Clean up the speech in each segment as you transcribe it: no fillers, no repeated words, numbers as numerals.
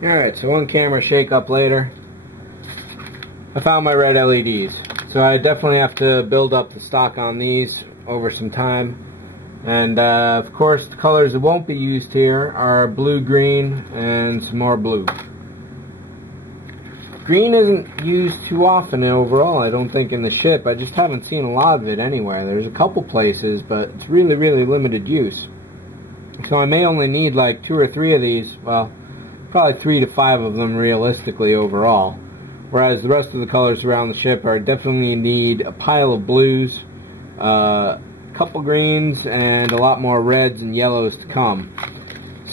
Alright, so one camera shake up later. I found my red LEDs. So I definitely have to build up the stock on these over some time. And of course the colors that won't be used here are blue, green, and some more blue. Green isn't used too often overall, I don't think, in the ship. I just haven't seen a lot of it anywhere. There's a couple places, but it's really, really limited use. So I may only need like 2 or 3 of these, well, probably 3 to 5 of them realistically overall. Whereas the rest of the colors around the ship are definitely need a pile of blues, a couple greens, and a lot more reds and yellows to come.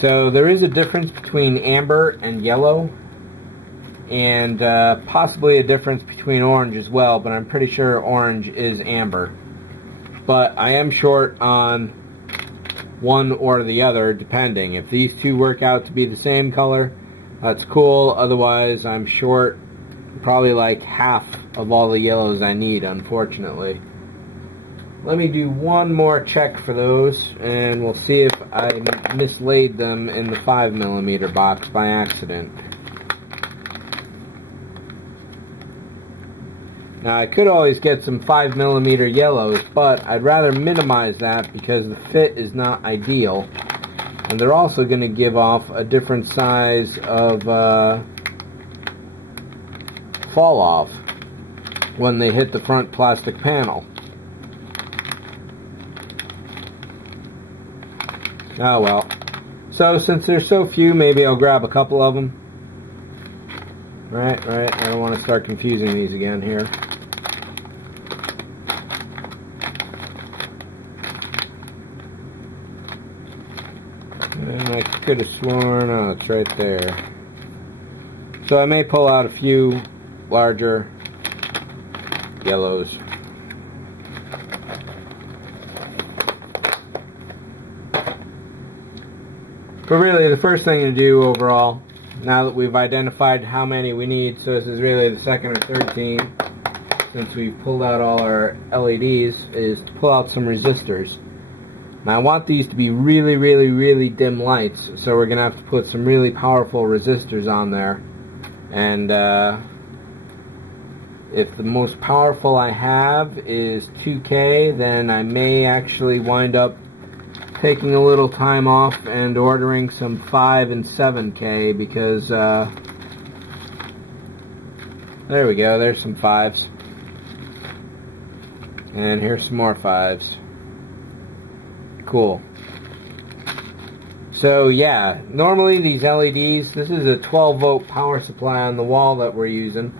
So there is a difference between amber and yellow, and possibly a difference between orange as well, but I'm pretty sure orange is amber. But I am short on one or the other, depending. If these two work out to be the same color, that's cool. Otherwise, I'm short probably like half of all the yellows I need, unfortunately. Let me do one more check for those, and we'll see if I mislaid them in the 5mm box by accident. Now, I could always get some 5mm yellows, but I'd rather minimize that because the fit is not ideal. And they're also going to give off a different size of fall off when they hit the front plastic panel. Oh well. So since there's so few, maybe I'll grab a couple of them. Right, I don't want to start confusing these again here. And I could have sworn, oh, it's right there. So I may pull out a few larger yellows. But really, the first thing to do overall, now that we've identified how many we need, so this is really the second or third theme, since we've pulled out all our LEDs, is to pull out some resistors. Now I want these to be really, really, really dim lights, so we're going to have to put some really powerful resistors on there. And if the most powerful I have is 2K, then I may actually wind up taking a little time off and ordering some 5 and 7K, because there we go, there's some 5s, and here's some more 5s. Cool. So yeah, normally these LEDs, this is a 12 volt power supply on the wall that we're using.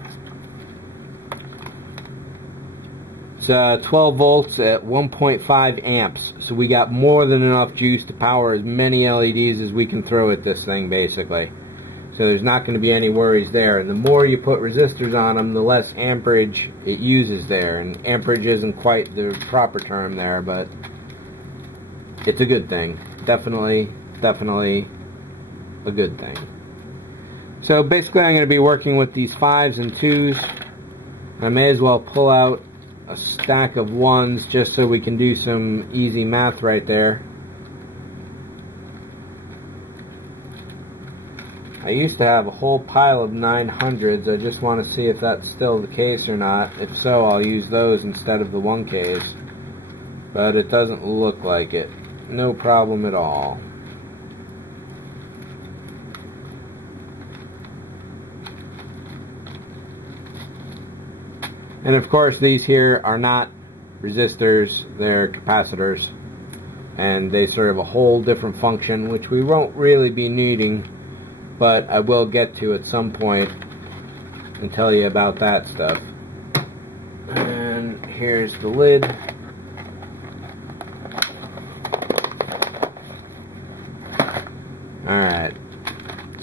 It's 12 volts at 1.5 amps, so we got more than enough juice to power as many LEDs as we can throw at this thing, basically. So there's not going to be any worries there. And the more you put resistors on them, the less amperage it uses there. And amperage isn't quite the proper term there, but it's a good thing. Definitely a good thing. So basically I'm going to be working with these 5s and 2s. I may as well pull out a stack of 1s just so we can do some easy math right there. I used to have a whole pile of 900s. I just want to see if that's still the case or not. If so, I'll use those instead of the 1Ks. But it doesn't look like it. No problem at all. And of course these here are not resistors, they're capacitors, and they serve a whole different function which we won't really be needing, but I will get to at some point and tell you about that stuff. And here's the lid. Alright,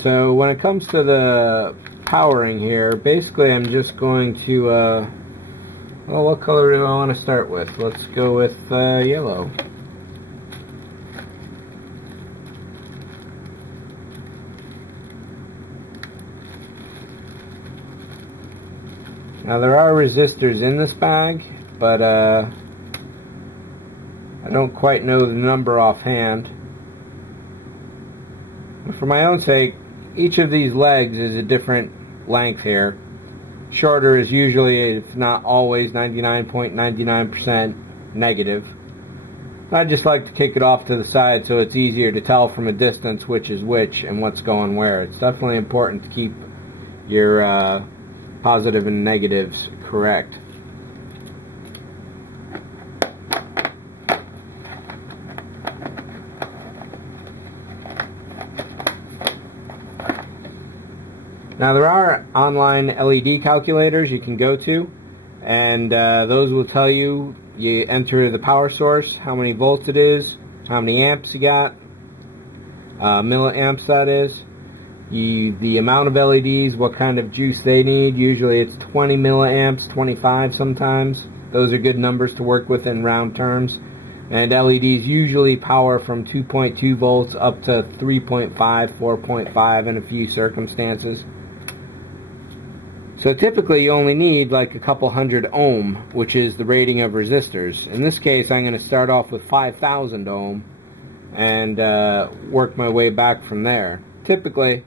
so when it comes to the powering here, basically I'm just going to well, what color do I want to start with? Let's go with yellow. Now there are resistors in this bag, but I don't quite know the number offhand. But for my own sake, each of these legs is a different length here. Shorter is usually, if not always, 99.99% negative. I just like to kick it off to the side so it's easier to tell from a distance which is which and what's going where. It's definitely important to keep your positive and negatives correct. Now there are online LED calculators you can go to, and those will tell you, you enter the power source, how many volts it is, how many amps you got, milliamps that is, the amount of LEDs, what kind of juice they need. Usually it's 20 milliamps, 25 sometimes. Those are good numbers to work with in round terms. And LEDs usually power from 2.2 volts up to 3.5, 4.5 in a few circumstances. So typically you only need like a couple hundred ohm, which is the rating of resistors. In this case I'm going to start off with 5,000 ohm and work my way back from there. Typically,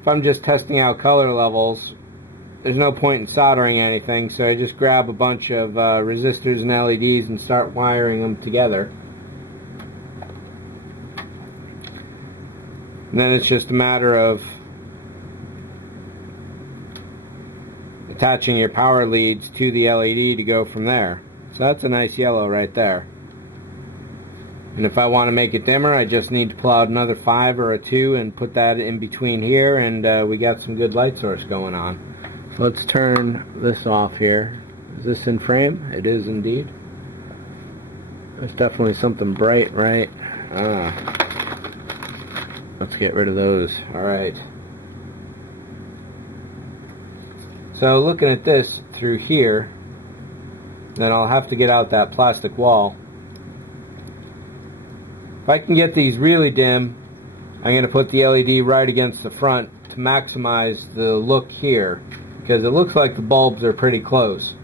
if I'm just testing out color levels, there's no point in soldering anything, so I just grab a bunch of resistors and LEDs and start wiring them together. And then it's just a matter of attaching your power leads to the LED to go from there. So that's a nice yellow right there. And if I want to make it dimmer, I just need to pull out another 5 or a 2 and put that in between here, and we got some good light source going on. Let's turn this off here. Is this in frame? It is indeed. There's definitely something bright, right? Let's get rid of those. Alright. So looking at this through here, then I'll have to get out that plastic wall. If I can get these really dim, I'm going to put the LED right against the front to maximize the look here, because it looks like the bulbs are pretty close.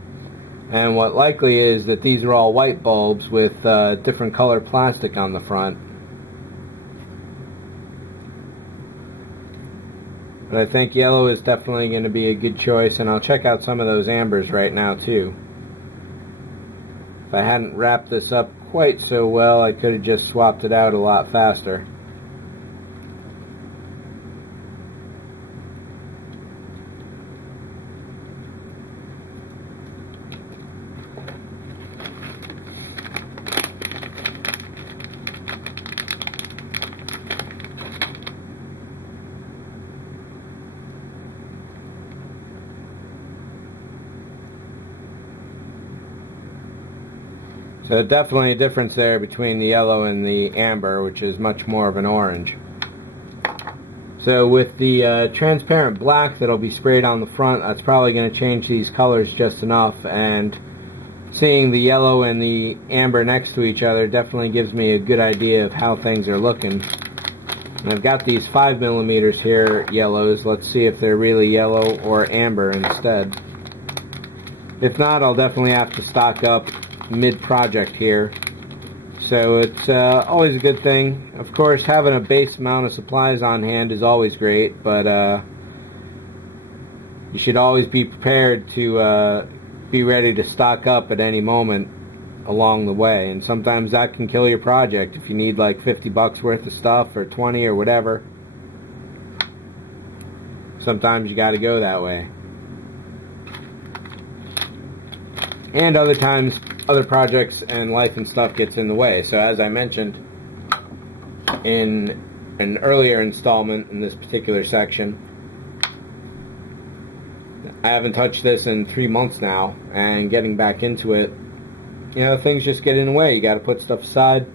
And what likely is that these are all white bulbs with different color plastic on the front. But I think yellow is definitely going to be a good choice, and I'll check out some of those ambers right now too. If I hadn't wrapped this up quite so well, I could have just swapped it out a lot faster. So definitely a difference there between the yellow and the amber, which is much more of an orange. So with the transparent black that'll be sprayed on the front, that's probably going to change these colors just enough, and seeing the yellow and the amber next to each other definitely gives me a good idea of how things are looking. And I've got these 5mm here, yellows. Let's see if they're really yellow or amber instead. If not, I'll definitely have to stock up mid-project here. So it's always a good thing. Of course, having a base amount of supplies on hand is always great, but you should always be prepared to be ready to stock up at any moment along the way. And sometimes that can kill your project if you need like 50 bucks worth of stuff or 20 or whatever. Sometimes you got to go that way. And other times, other projects and life and stuff gets in the way. So as I mentioned in an earlier installment in this particular section, I haven't touched this in 3 months now, and getting back into it, you know, things just get in the way. You got to put stuff aside.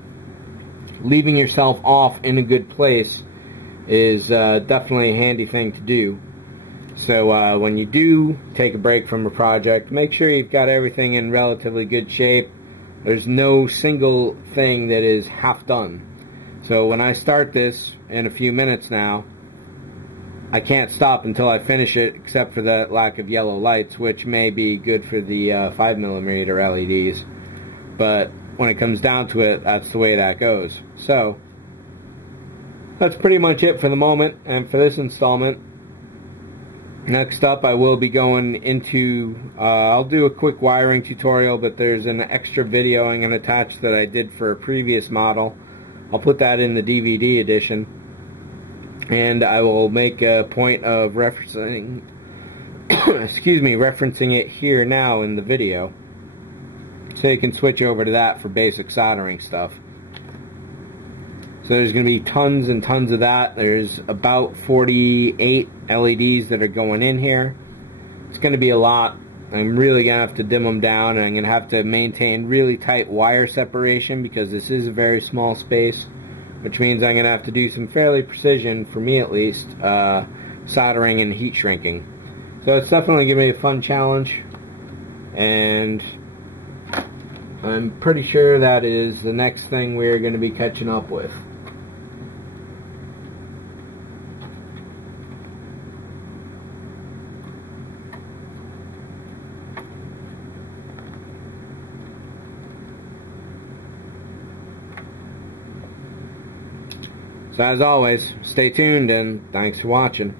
Leaving yourself off in a good place is definitely a handy thing to do. So when you do take a break from a project, make sure you've got everything in relatively good shape. There's no single thing that is half done. So when I start this in a few minutes now, I can't stop until I finish it, except for the lack of yellow lights, which may be good for the 5mm LEDs. But when it comes down to it, that's the way that goes. So that's pretty much it for the moment and for this installment. Next up, I will be going into, I'll do a quick wiring tutorial, but there's an extra video I'm going to attach that I did for a previous model. I'll put that in the DVD edition, and I will make a point of referencing, referencing it here now in the video, so you can switch over to that for basic soldering stuff. So there's going to be tons and tons of that. There's about 48 LEDs that are going in here. It's going to be a lot. I'm really going to have to dim them down, and I'm going to have to maintain really tight wire separation because this is a very small space, which means I'm going to have to do some fairly precision, for me at least, soldering and heat shrinking. So it's definitely going to be a fun challenge, and I'm pretty sure that is the next thing we're going to be catching up with. So as always, stay tuned and thanks for watching.